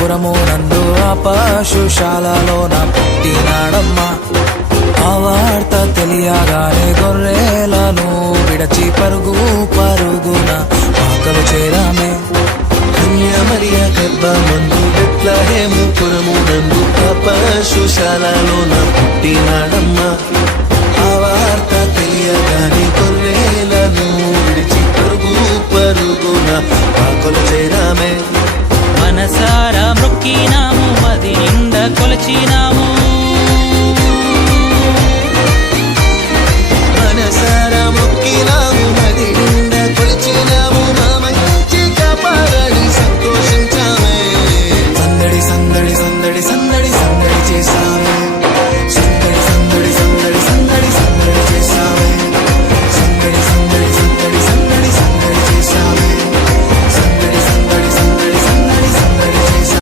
పురము నందు ఆ పశుశాలలోన పుట్టినాడమ్మా. ఆ వార్త తెలియగానే గొర్రెలను విడచి పరుగు పరుగున పాకలు చేరామే. మరియ గర్భమందు బెత్లెహేము పురము నందు ఆ పశుశాలలోన పుట్టినాడమ్మా. ఆ వార్త తెలియగానే గొర్రెలను విడిచి పరుగు పరుగున పాకలు చేరామే. మనసారా మొక్కినాము, మది నిండా కొలచినాము.